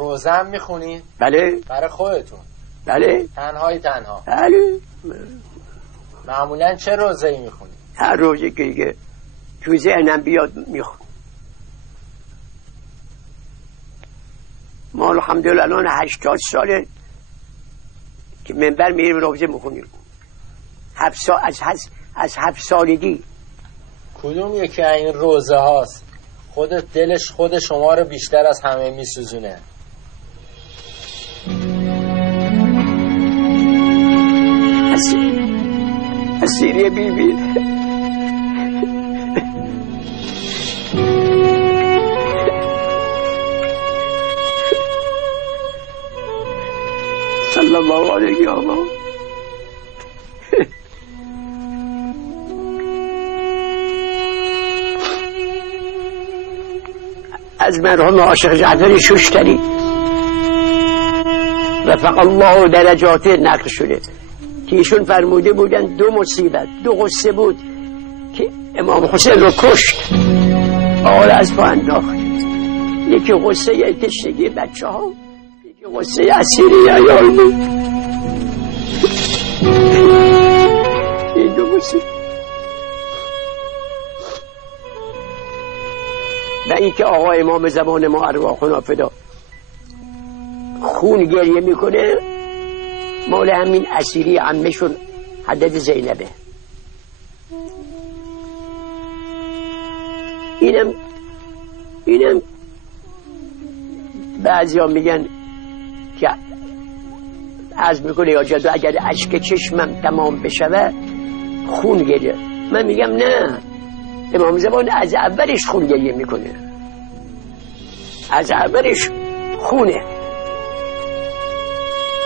روزه هم میخونی؟ بله. برای خودتون؟ بله. تنها؟ بله. معمولا چه روزه‌ای میخونی؟ هر روزی که تو ذهنم بیاد میخونم. ما الحمدلله الان 80 ساله که منبر میریم روزه میخونیم. از 7 سالگی. کدوم یکی این روزه هاست دلش خود شما رو بیشتر از همه میسوزونه؟ اسیری بیبی. صلی الله علیه آقا. از مرحوم عاشق جعفر شوشتری رفق الله درجات نقل شده که ایشون فرموده بودن 2 مصیبت 2 غصه بود که امام حسین رو کشت، آقا از پا انداخت. یکی غصه تشنگی بچه ها، یکی غصه اسیری عیال بود. این 2 مصیبت. و این که آقا امام زمان ما ارواحنا فدا خون گریه میکنه مال همین اسیری عمشون حضرت زینبه. اینم بعضی ها میگن که عرض میکنه یا جدو اگر اشک چشمم تمام بشوه خون گریه. من میگم نه، امام زمان از اولش خون گریه میکنه، از اولش خونه.